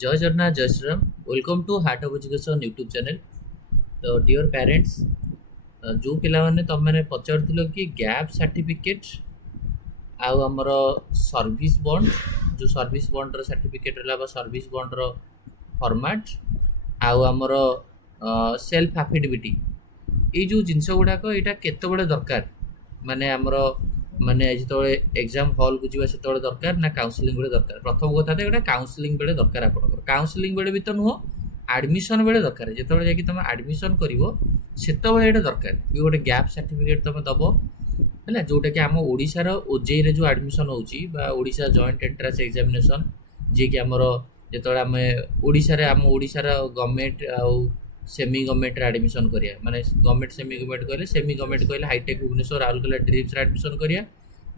जय जगन्नाथ जय Shri Ram. Welcome to heart of education YouTube channel. तो डियर पेरेंट्स, जो पिलाने तुम मैंने पचार कि गैप सर्टिफिकेट आउ आमर सर्विस बॉन्ड जो सर्विस बॉन्ड सर्टिफिकेट रहा सर्विस बॉन्ड फॉर्मेट आउ आमर सेल्फ एफिडेविट ये जो जिनस गुड़ाक यहाँ केत दरकार माने आमर माने जो एग्जाम हॉल को जीवा से दरकार ना काउंसलिंग बेले दरकार। प्रथम कथा तो यहाँ काउंसलिंग बेले दरकार। आपंकर काउंसलिंग बेले भी तो नुह आडमिशन बेले दरकार। जो जाकि तुम आडमिशन कर ये दरकार कि गोटे गैप सर्टिफिकेट तुम दब है जोटा कि आम ओडार ओजेई जो आडमिशन होशा जॉइंट एंट्रांस एग्जामिनेशन जी कि आमर जो आम ओडार गवर्नमेंट आउ सेमी गवर्नमेंट आडमिशन करिया माने गवर्नमेंट सेमी गवर्नमेंट कहले सेमी गवर्नमेंट कहले hitech Bhubaneswar Rourkela DRIEMS admission करिया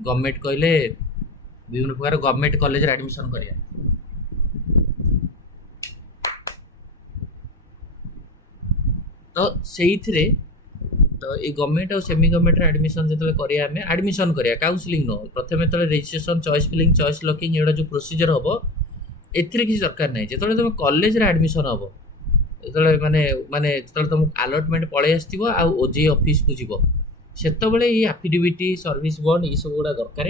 गवर्नमेंट कहले विभिन्न प्रकार गवर्नमेंट कॉलेज आडमिशन करिया। तो से तो ये गवर्नमेंट और सेमी गवर्नमेंट आडमिशन जो करिया हमें आडमिशन करिया काउंसलिंग न प्रथम जो registration choice filling choice locking एटा जो प्रोसीजर हम एथिरे किसी दरकार नहीं। जो तुम कॉलेज आडमिशन हम जो माने माने जो तुम अलटमेंट पलि आसो ओजेई ऑफिस को जीव से ये एफिडेविट सर्विस बॉन्ड ये सब गुड़ा दरकार।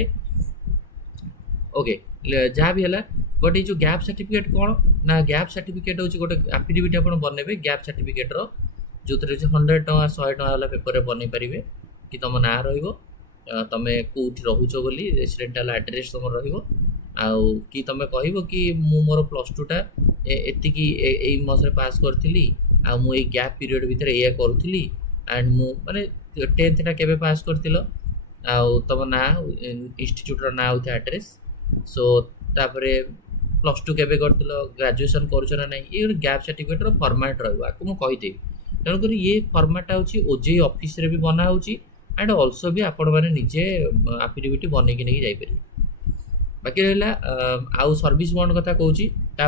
ओके जहाँ भी है बट ये जो गैप सर्टिफिकेट कौन ना गैप सर्टिफिकेट हूँ गोटे एफिडेविट आप बनइबे गैप सर्टिफिकेट जो 100 टଙ୍କା 100 टଙ୍କା वाला पेपर बन पारे कि तुम ना तुम कौटी रोच बोली रेसिडेंटाल एड्रेस तुम रही कि तुम कह कि मोर प्लस टूटा एति मसरे पास करी मुझे गैप पीरियड भितर या करूली एंड मु माने 10th के पास कर तुम ना इंस्टीट्यूटर ना होता एड्रेस सो तापर प्लस टू केवे कर ग्राजुएसन करूँ ना ना ये गैप सर्टिफिकेट फॉर्मेट रहा मुझे तेणुक ये फॉर्मेट हूँ ओजेई ऑफिस रे भी बना हो एंड ऑल्सो भी आपण मैंने निजे एफिडेविट बनईक नहीं जापर। बाकी रहा आउ सर्विस बॉन्ड कथा कहूँ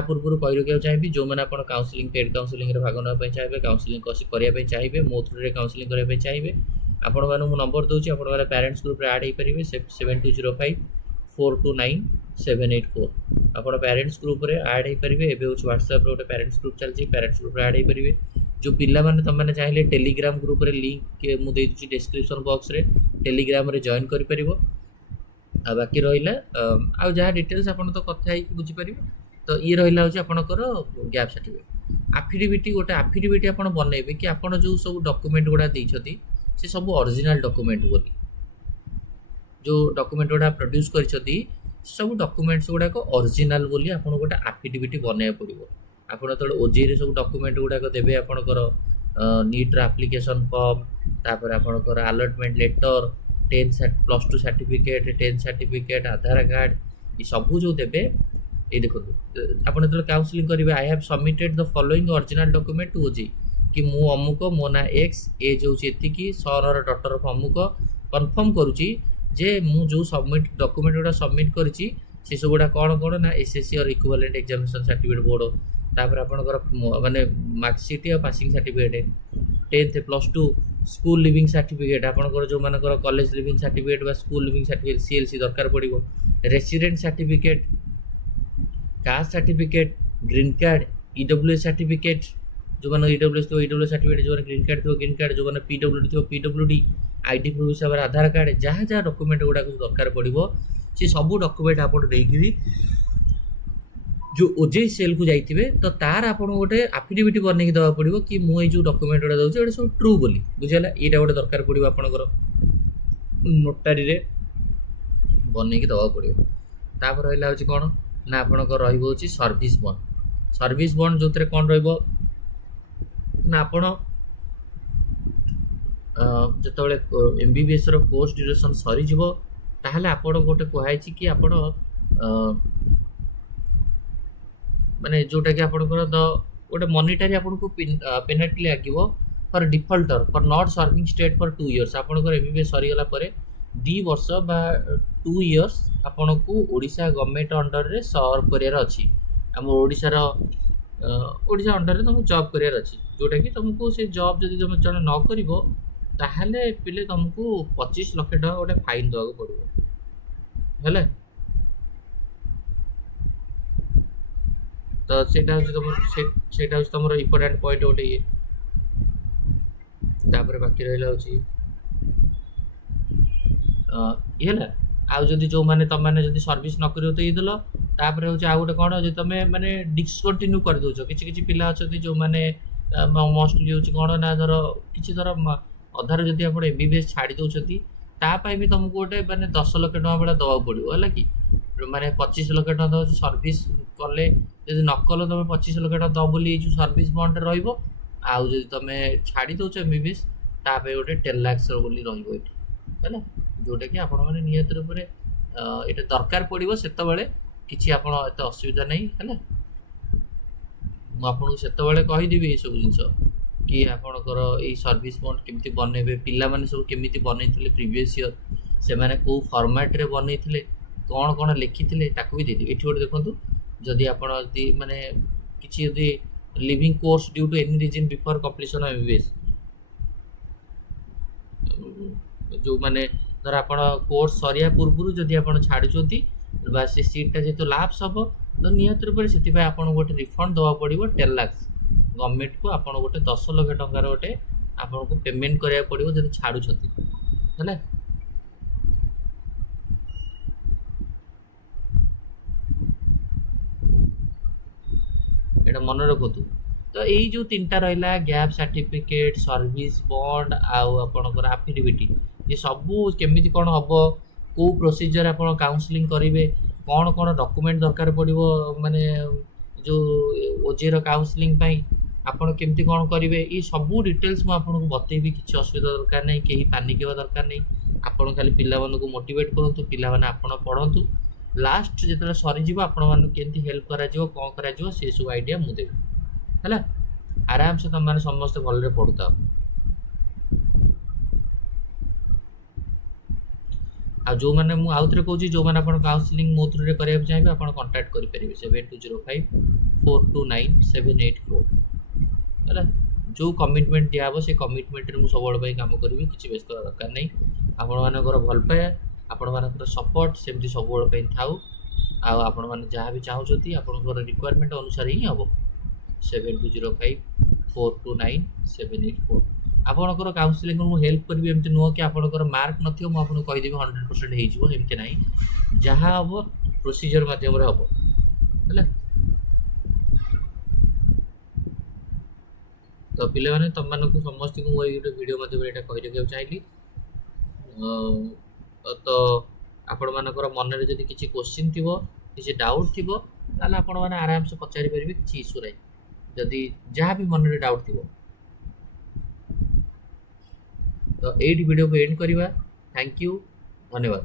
पूर्व कही रखा चाहिए जो मैंने आप काउंसलिंग पेड काउंसलिंग भाग नापी चाहिए काउंसलिंग करने चाहिए मो थ्रू काउंसलिंग करने चाहिए आपण मैंने नंबर दूसरी आप पेरेंट्स ग्रुप ऐड हो पारे 7205 429 784 आप पेरेंट्स ग्रुप ऐड हो पारे। एवं हूँ व्हाट्सएप गोटे पेरेंट्स ग्रुप चलती पेरेंट्स ग्रुप ऐड हो पारे जो पिला माने तुम मैंने चाहिए टेलीग्राम ग्रुप रे लिंक मुझे डिस्क्रिप्शन बॉक्स रे टेलीग्राम रे जॉइन कर पारिबो। आ बाकी रहिला आ जहाँ डिटेल्स आपन तो कथा ही बुझीपर तो ये रहा हूँ आपंकर गैप सर्टिफिकेट एफिडेविट गोटे एफिडेविट आप बनइबे कि आप जो सब डॉक्यूमेंट गुड़ा देते से सब ओरिजिनल डॉक्यूमेंट बोली जो डॉक्यूमेंट गुड़ा प्रोड्यूस कर सब डॉक्यूमेंट्स गुड़ाक ओरिजिनल बोली आपको गोटे एफिडेविट बनवाई पड़ो। आपड़ जो ओजेई सब डॉक्यूमेंट गुड़ाक देवे आपंकर नीट एप्लिकेशन फॉर्म तापर आपंकर allotment letter 10 plus two certificate 10 certificate Aadhaar card ये सब जो देवे ये देखो आप जो काउंसलिंग करेंगे I have submitted the following original document to OJEE कि मु अमुक मो ना एक्स एज हूँ एति सन डॉटर ऑफ अमुक कन्फर्म करुच्ची जे मु जो सबमिट डॉक्यूमेंट गुड़ा सबमिट करी से सब गुड़ा कौन कौन ना एसएससी और इक्विवेलेंट एग्जामिनेशन सर्टिफिकेट बोर्ड तापर आपंकर माने मार्कशीट और passing certificate 10th plus two school leaving certificate आपंकर जो मानकर कॉलेज लिविंग सर्टिफिकेट बा स्कूल लिविंग सर्टिफिकेट सीएलसी दरकार पड़ो resident certificate caste certificate green card EWS certificate जो मैंने ईडब्ल्यूएस थो ईडब्ल्यूएस सर्टिफिकेट जो ग्रीन कार्ड थो ग्रीन कार्ड जो मैंने पीडब्ल्यूडी थो पीडब्ल्यूडी आईडी प्रूफ हिसाब से आधार कार्ड जहाँ जहाँ डॉक्यूमेंट गुड़ा दरकार पड़ो से सब डॉक्यूमेंट आप जो ओजेई सेल को जाइए तो तार आप गोटे एफिडेविट बनई देवा पड़ो कि मुझे जो डॉक्यूमेंट गुड़ा दूसरी सब ट्रू बोली बुझेगा यहाँ गोटे दरकार पड़ो आपंकर नोटारी रे बनई देवा पड़ो। तापर रहा हूँ कौन ना आपंकर रही सर्विस बॉन्ड जो कौन रहा आपण जो एमबीबीएस कोर्स ड्यूरेशन सरीज ताहले आपण गोटे कहुई कि आपण माने जोटा कि आपंकर द गोटे मनिटारी आपको पेनाल्टी लगे for defaulter for not serving state for 2 years आपंकर एमबीबीएस सरीगला 2 वर्ष बा 2 इयर्स आपन को ओडिशा गवर्नमेंट अंडर रे सर्व करियर अछि हम ओडिशा अंडर रे तुमको जॉब करियर अछि जोटा कि तुमको से जॉब जदि तुम जन न करिवो ताहले पिले तुमको 25 लाख टका गोटे फाइन देवा पड़ो हेले। ତ ସେଇଟା ହେଉଛି ତୁମର ସେଇଟା ହେଉଛି ତୁମର ଇମ୍ପୋର୍ଟାଣ୍ଟ ପଏଣ୍ଟ ଗୋଟେ ଇଏ। ତାପରେ ବାକି ରହିଲା ହେଉଛି ଇଏ ହେଲା। ଆଉ ଯଦି ଯେଉଁମାନେ ତୁମମାନେ ଯଦି ସର୍ଭିସ୍ ନ କରିବ ତ ଇଏ ଦେଲ। ତାପରେ ହେଉଛି ଆଉ ଗୋଟେ କ'ଣ ଯେ ତୁମେ ମାନେ ଡିସକଣ୍ଟିନ୍ୟୁ କରିଦେଉଛ। କିଛି କିଛି ପିଲା ଅଛନ୍ତି ଯେଉଁମାନେ ମୋଷ୍ଟଲି ହେଉଛି କ'ଣ ନା ଧର କିଛି ଧର ଅଧାରୁ ଯଦି ଆପଣ MBBS ଛାଡ଼ି ଦେଉଛନ୍ତି ତା ପାଇଁ ବି ତୁମକୁ ଗୋଟେ ମାନେ 10 ଲକ୍ଷ ଟଙ୍କା ଭଳିଆ ଦେବାକୁ ପଡ଼ିବ ହେଲା କି। ମାନେ 25 ଲକ୍ଷ ଟଙ୍କା ଦେଉଛି ସର୍ଭିସ୍ କଲେ, ଯଦି ନ କଲ ତୁମେ 25 ଲକ୍ଷ ଟଙ୍କା ଦେବ ବୋଲି ଏଇ ଯେଉଁ ସର୍ଭିସ୍ ବଣ୍ଡରେ ରହିବ। ଆଉ ଯଦି ତୁମେ ଛାଡ଼ି ଦେଉଛ MBBS ତା ପାଇଁ ଗୋଟେ 10 ଲାକ୍ସ ବୋଲି ରହିବ ଏଠି ହେଲା। ଯେଉଁଟାକି ଆପଣମାନେ ନିହାତି ରୂପରେ ଏଇଟା ଦରକାର ପଡ଼ିବ ସେତେବେଳେ କିଛି ଆପଣ ଏତେ ଅସୁବିଧା ନାହିଁ ହେଲା। ମୁଁ ଆପଣଙ୍କୁ ସେତେବେଳେ କହିଦେବି ଏଇସବୁ ଜିନିଷ କି ଆପଣଙ୍କର ଏଇ ସର୍ଭିସ୍ ବଣ୍ଡ କେମିତି ବନେଇବେ, ପିଲାମାନେ ସବୁ କେମିତି ବନେଇଥିଲେ ପ୍ରିଭିୟସ୍ ଇୟର୍, ସେମାନେ କେଉଁ ଫର୍ମାଟ୍ରେ ବନେଇଥିଲେ, କ'ଣ କ'ଣ ଲେଖିଥିଲେ ତାକୁ ବି ଦେଇଦେବି। ଏଠି ଗୋଟେ ଦେଖନ୍ତୁ, ଯଦି ଆପଣ ଯଦି ମାନେ କିଛି ଯଦି leaving course due to any reason before completion of MBBS, ଯେଉଁମାନେ ଧର ଆପଣ କୋର୍ସ ସରିବା ପୂର୍ବରୁ ଯଦି ଆପଣ ଛାଡ଼ୁଛନ୍ତି ବା ସେ ସିଟ୍ଟା ଯେହେତୁ ଲାପ୍ସ ହେବ ତ ନିହାତି ରୂପରେ ସେଥିପାଇଁ ଆପଣଙ୍କୁ ଗୋଟେ ରିଫଣ୍ଡ ଦେବାକୁ ପଡ଼ିବ 10 ଲାକ୍ସ ଗଭର୍ଣ୍ଣମେଣ୍ଟକୁ। ଆପଣ ଗୋଟେ 10 ଲକ୍ଷ ଟଙ୍କାର ଗୋଟେ ଆପଣଙ୍କୁ ପେମେଣ୍ଟ କରିବାକୁ ପଡ଼ିବ ଯଦି ଛାଡ଼ୁଛନ୍ତି ହେଲା। ଏଇଟା ମନେ ରଖନ୍ତୁ। ତ ଏଇ ଯେଉଁ ତିନିଟା ରହିଲା ଗ୍ୟାପ୍ ସାର୍ଟିଫିକେଟ୍, ସର୍ଭିସ୍ ବଣ୍ଡ ଆଉ ଆପଣଙ୍କର ଆଫିଡେଭିଟ୍, ଏ ସବୁ କେମିତି କ'ଣ ହେବ, କେଉଁ ପ୍ରୋସିଜର୍ ଆପଣ କାଉନସିଲିଂ କରିବେ, କ'ଣ କ'ଣ ଡକୁମେଣ୍ଟ ଦରକାର ପଡ଼ିବ, ମାନେ ଯେଉଁ OJEଇର କାଉନସିଲିଂ ପାଇଁ ଆପଣ କେମିତି କ'ଣ କରିବେ, ଏ ସବୁ ଡିଟେଲ୍ସ ମୁଁ ଆପଣଙ୍କୁ ବତେଇବି। କିଛି ଅସୁବିଧା ଦରକାର ନାହିଁ, କେହି ପାନିକ୍ ହେବା ଦରକାର ନାହିଁ। ଆପଣ ଖାଲି ପିଲାମାନଙ୍କୁ ମୋଟିଭେଟ୍ କରନ୍ତୁ, ପିଲାମାନେ ଆପଣ ପଢ଼ନ୍ତୁ। ଲାଷ୍ଟ ଯେତେବେଳେ ସରିଯିବ ଆପଣମାନଙ୍କୁ କେମିତି ହେଲ୍ପ କରାଯିବ, କ'ଣ କରାଯିବ, ସେସବୁ ଆଇଡ଼ିଆ ମୁଁ ଦେବି ହେଲା। ଆରାମସେ ତୁମମାନେ ସମସ୍ତେ ଭଲରେ ପଢ଼ୁଥାଅ। ଆଉ ଯେଉଁମାନେ ମୁଁ ଆଉଥରେ କହୁଛି, ଯେଉଁମାନେ ଆପଣ କାଉନସିଲିଂ ମୋ ଥ୍ରୁରେ କରିବାକୁ ଚାହିଁବେ ଆପଣ କଣ୍ଟାକ୍ଟ କରିପାରିବେ 7205-429-784 ହେଲା। ଯେଉଁ କମିଟମେଣ୍ଟ ଦିଆହେବ ସେ କମିଟମେଣ୍ଟରେ ମୁଁ ସବୁବେଳେ ପାଇଁ କାମ କରିବି, କିଛି ବ୍ୟସ୍ତ ହେବା ଦରକାର ନାହିଁ। ଆପଣମାନଙ୍କର ଭଲ ପାଇବା, ଆପଣମାନଙ୍କର ସପୋର୍ଟ ସେମିତି ସବୁବେଳେ ପାଇଁ ଥାଉ। ଆଉ ଆପଣମାନେ ଯାହା ବି ଚାହୁଁଛନ୍ତି ଆପଣଙ୍କର ରିକ୍ୱାରମେଣ୍ଟ ଅନୁସାରେ ହିଁ ହେବ। 7205-429-784 ଆପଣଙ୍କର କାଉନସିଲିଂରୁ ମୁଁ ହେଲ୍ପ କରିବି। ଏମିତି ନୁହଁ କି ଆପଣଙ୍କର ମାର୍କ ନଥିବ ମୁଁ ଆପଣଙ୍କୁ କହିଦେବି 100% ହେଇଯିବ, ଏମିତି ନାହିଁ। ଯାହା ହେବ ପ୍ରୋସିଜର ମାଧ୍ୟମରେ ହେବ ହେଲା। ତ ପିଲାମାନେ ତୁମମାନଙ୍କୁ ସମସ୍ତଙ୍କୁ ମୁଁ ଏଇ ଗୋଟେ ଭିଡ଼ିଓ ମାଧ୍ୟମରେ ଏଇଟା କହି ରଖିବାକୁ ଚାହିଁଲି। ତ ଆପଣମାନଙ୍କର ମନରେ ଯଦି କିଛି କୋଶ୍ଚିନ୍ ଥିବ, କିଛି ଡାଉଟ୍ ଥିବ, ତାହେଲେ ଆପଣମାନେ ଆରାମସେ ପଚାରି ପାରିବେ, କିଛି ଇସ୍ୟୁ ନାହିଁ। ଯଦି ଯାହା ବି ମନରେ ଡାଉଟ୍ ଥିବ ତ ଏଇଠି ଭିଡ଼ିଓକୁ ଏଣ୍ଡ କରିବା। ଥ୍ୟାଙ୍କ ୟୁ, ଧନ୍ୟବାଦ।